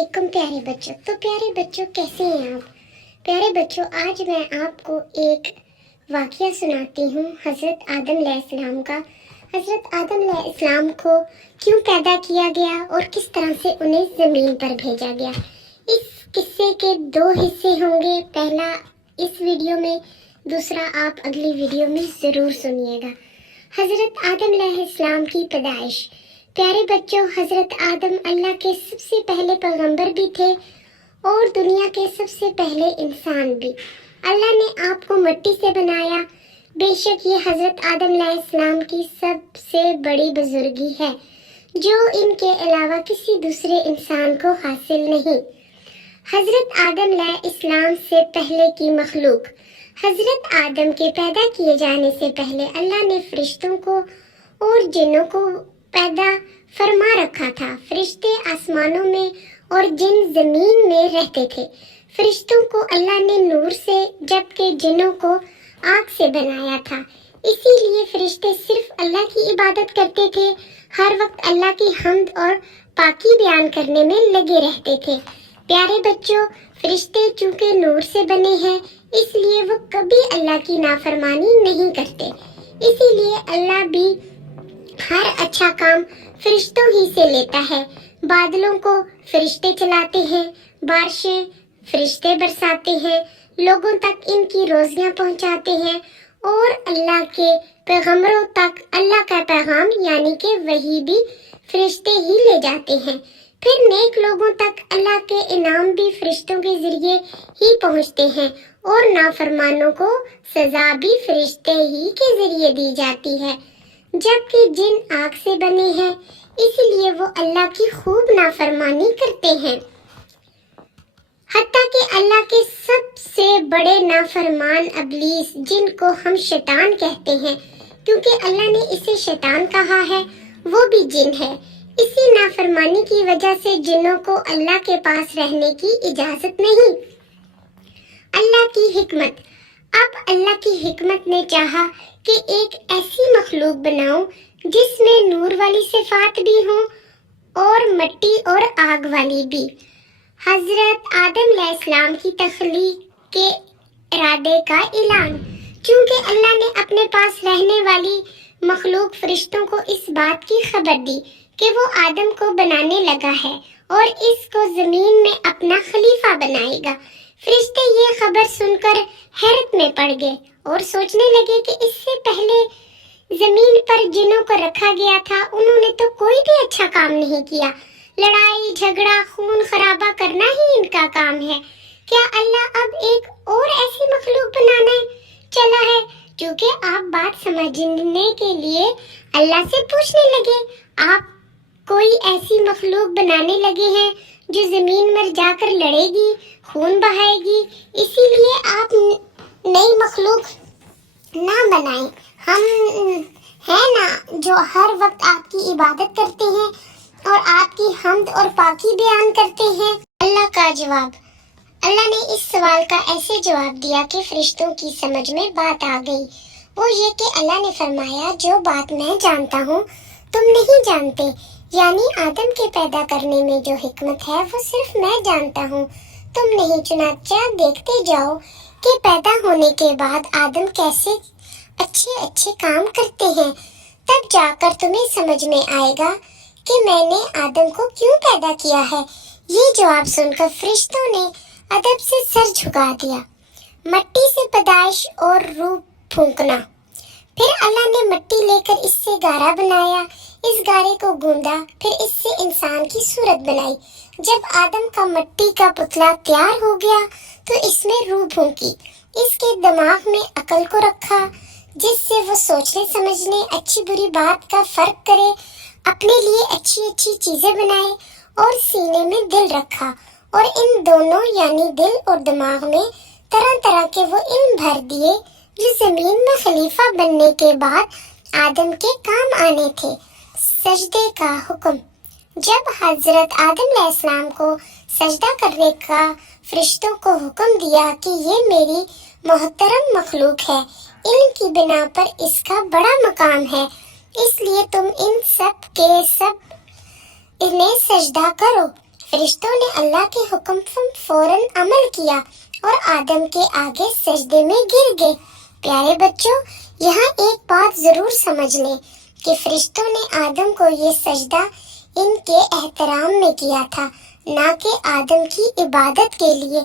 علیکم پیارے بچوں. تو پیارے بچوں کیسے ہیں آپ؟ پیارے بچوں آج میں آپ کو ایک واقعہ سناتی ہوں حضرت آدم علیہ السلام کا. حضرت آدم علیہ السلام کو کیوں پیدا کیا گیا اور کس طرح سے انہیں زمین پر بھیجا گیا. اس قصے کے 2 حصے ہوں گے، پہلا اس ویڈیو میں، دوسرا آپ اگلی ویڈیو میں ضرور سنیے گا. حضرت آدم علیہ السلام کی پیدائش. پیارے بچوں، حضرت آدم اللہ کے سب سے پہلے پیغمبر بھی تھے اور دنیا کے سب سے پہلے انسان بھی. اللہ نے آپ کو مٹی سے بنایا. بے شک یہ حضرت آدم علیہ السلام کی سب سے بڑی بزرگی ہے جو ان کے علاوہ کسی دوسرے انسان کو حاصل نہیں. حضرت آدم علیہ السلام سے پہلے کی مخلوق. حضرت آدم کے پیدا کیے جانے سے پہلے اللہ نے فرشتوں کو اور جنوں کو پیدا فرما رکھا تھا. فرشتے آسمانوں میں اور جن زمین میں رہتے تھے. فرشتوں کو اللہ نے نور سے جبکہ جنوں کو آگ سے بنایا تھا. اسی لیے فرشتے صرف اللہ کی عبادت کرتے تھے، ہر وقت اللہ کی حمد اور پاکی بیان کرنے میں لگے رہتے تھے. پیارے بچوں، فرشتے چونکہ نور سے بنے ہیں اس لیے وہ کبھی اللہ کی نافرمانی نہیں کرتے. اسی لیے اللہ بھی ہر اچھا کام فرشتوں ہی سے لیتا ہے. بادلوں کو فرشتے چلاتے ہیں، بارشیں فرشتے برساتے ہیں، لوگوں تک ان کی روزیاں پہنچاتے ہیں اور اللہ کے پیغمبروں تک اللہ کا پیغام یعنی کہ وحی بھی فرشتے ہی لے جاتے ہیں. پھر نیک لوگوں تک اللہ کے انعام بھی فرشتوں کے ذریعے ہی پہنچتے ہیں اور نافرمانوں کو سزا بھی فرشتے ہی کے ذریعے دی جاتی ہے. جبکہ جن آگ سے بنے ہیں اس لیے وہ اللہ کی خوب نافرمانی کرتے ہیں. حتیٰ کہ اللہ کے سب سے بڑے نافرمان ابلیس، جن کو ہم شیطان کہتے ہیں کیونکہ اللہ نے اسے شیطان کہا ہے، وہ بھی جن ہے. اسی نافرمانی کی وجہ سے جنوں کو اللہ کے پاس رہنے کی اجازت نہیں. اللہ کی حکمت. اب اللہ کی حکمت نے چاہا کہ ایک ایسی مخلوق بناؤں جس میں نور والی صفات بھی ہوں اور مٹی اور آگ والی بھی. حضرت آدم علیہ السلام کی تخلیق کے ارادے کا اعلان. چونکہ اللہ نے اپنے پاس رہنے والی مخلوق فرشتوں کو اس بات کی خبر دی کہ وہ آدم کو بنانے لگا ہے اور اس کو زمین میں اپنا خلیفہ بنائے گا. فرشتے یہ خبر سن کر حیرت میں پڑ گئے اور سوچنے لگے کہ اس سے پہلے زمین پر جنوں کو رکھا گیا تھا، انہوں نے تو کوئی بھی اچھا کام نہیں کیا. لڑائی جھگڑا خون خرابہ کرنا ہی ان کا کام ہے. کیا اللہ اب ایک اور ایسی مخلوق بنانا چلا ہے؟ چونکہ آپ بات سمجھنے کے لیے اللہ سے پوچھنے لگے، آپ کوئی ایسی مخلوق بنانے لگے ہیں جو زمین میں جا کر لڑے گی، خون بہائے گی. اسی لیے آپ نئی مخلوق نہ بنائیں. ہم ہیں نا جو ہر وقت آپ کی عبادت کرتے ہیں اور آپ کی حمد اور پاکی بیان کرتے ہیں. اللہ کا جواب. اللہ نے اس سوال کا ایسے جواب دیا کہ فرشتوں کی سمجھ میں بات آ گئی. وہ یہ کہ اللہ نے فرمایا جو بات میں جانتا ہوں تم نہیں جانتے، یعنی آدم کے پیدا کرنے میں جو حکمت ہے وہ صرف میں جانتا ہوں، تم نہیں. چنانچہ دیکھتے جاؤ کہ پیدا ہونے کے بعد آدم کیسے اچھے کام کرتے ہیں، تب جا کر تمہیں سمجھ میں آئے گا کہ میں نے آدم کو کیوں پیدا کیا ہے. یہ جواب سن کر فرشتوں نے ادب سے سر جھکا دیا. مٹی سے پیدائش اور روح پھونکنا. پھر اللہ نے مٹی لے کر اس سے گارا بنایا، اس گارے کو گوندا، پھر اس سے انسان کی صورت بنائی. جب آدم کا مٹی کا پتلا تیار ہو گیا تو اس میں روح پھونکی، اس کے دماغ میں عقل کو رکھا جس سے وہ سوچنے سمجھنے، اچھی بری بات کا فرق کرے، اپنے لیے اچھی چیزیں بنائے، اور سینے میں دل رکھا اور ان دونوں یعنی دل اور دماغ میں طرح طرح کے وہ علم بھر دیے جو زمین میں خلیفہ بننے کے بعد آدم کے کام آنے تھے. سجدے کا حکم. جب حضرت آدم علیہ السلام کو سجدہ کرنے کا فرشتوں کو حکم دیا کہ یہ میری محترم مخلوق ہے، علم کی بنا پر اس کا بڑا مقام ہے، اس لیے تم ان سب کے سب انہیں سجدہ کرو. فرشتوں نے اللہ کے حکم پر فوراً عمل کیا اور آدم کے آگے سجدے میں گر گئے۔ پیارے بچوں، یہاں ایک بات ضرور سمجھ لیں کہ فرشتوں نے آدم کو یہ سجدہ ان کے احترام میں کیا تھا، نہ کہ آدم کی عبادت کے لیے،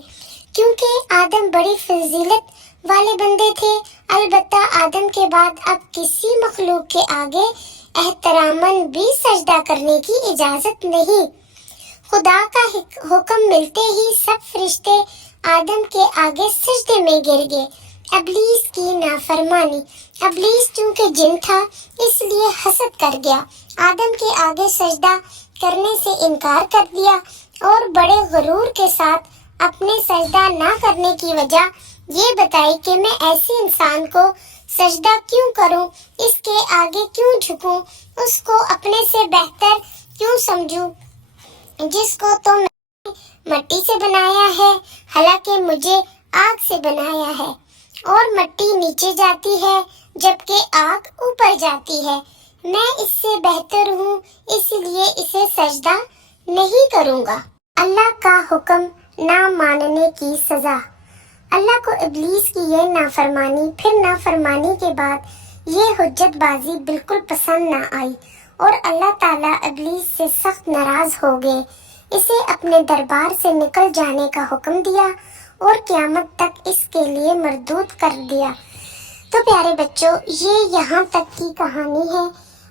کیونکہ آدم بڑی فضیلت والے بندے تھے۔ البتہ آدم کے بعد اب کسی مخلوق کے آگے احتراماً بھی سجدہ کرنے کی اجازت نہیں۔ خدا کا حکم ملتے ہی سب فرشتے آدم کے آگے سجدے میں گر گئے۔ ابلیس کی نافرمانی۔ ابلیس چونکہ جن تھا اس لیے حسد کر گیا، آدم کے آگے سجدہ کرنے سے انکار کر دیا اور بڑے غرور کے ساتھ اپنے سجدہ نہ کرنے کی وجہ یہ بتائی کہ میں ایسے انسان کو سجدہ کیوں کروں، اس کے آگے کیوں جھکوں، اس کو اپنے سے بہتر کیوں سمجھوں، جس کو تو میں مٹی سے بنایا ہے، حالانکہ مجھے آگ سے بنایا ہے، اور مٹی نیچے جاتی ہے جبکہ آگ اوپر جاتی ہے۔ میں اس سے بہتر ہوں، اس لیے اسے سجدہ نہیں کروں گا۔ اللہ کا حکم نہ ماننے کی سزا۔ اللہ کو ابلیس کی یہ نافرمانی، پھر نافرمانی کے بعد یہ حجت بازی بالکل پسند نہ آئی اور اللہ تعالیٰ ابلیس سے سخت ناراض ہو گئے، اسے اپنے دربار سے نکل جانے کا حکم دیا اور قیامت تک اس کے لیے مردود کر دیا۔ تو پیارے بچوں، یہ یہاں تک کی کہانی ہے۔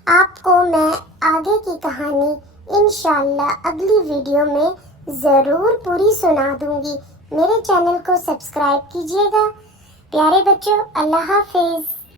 آپ کو میں آگے کی کہانی انشاءاللہ اگلی ویڈیو میں ضرور پوری سنا دوں گی۔ میرے چینل کو سبسکرائب کیجیے گا۔ پیارے بچوں، اللہ حافظ۔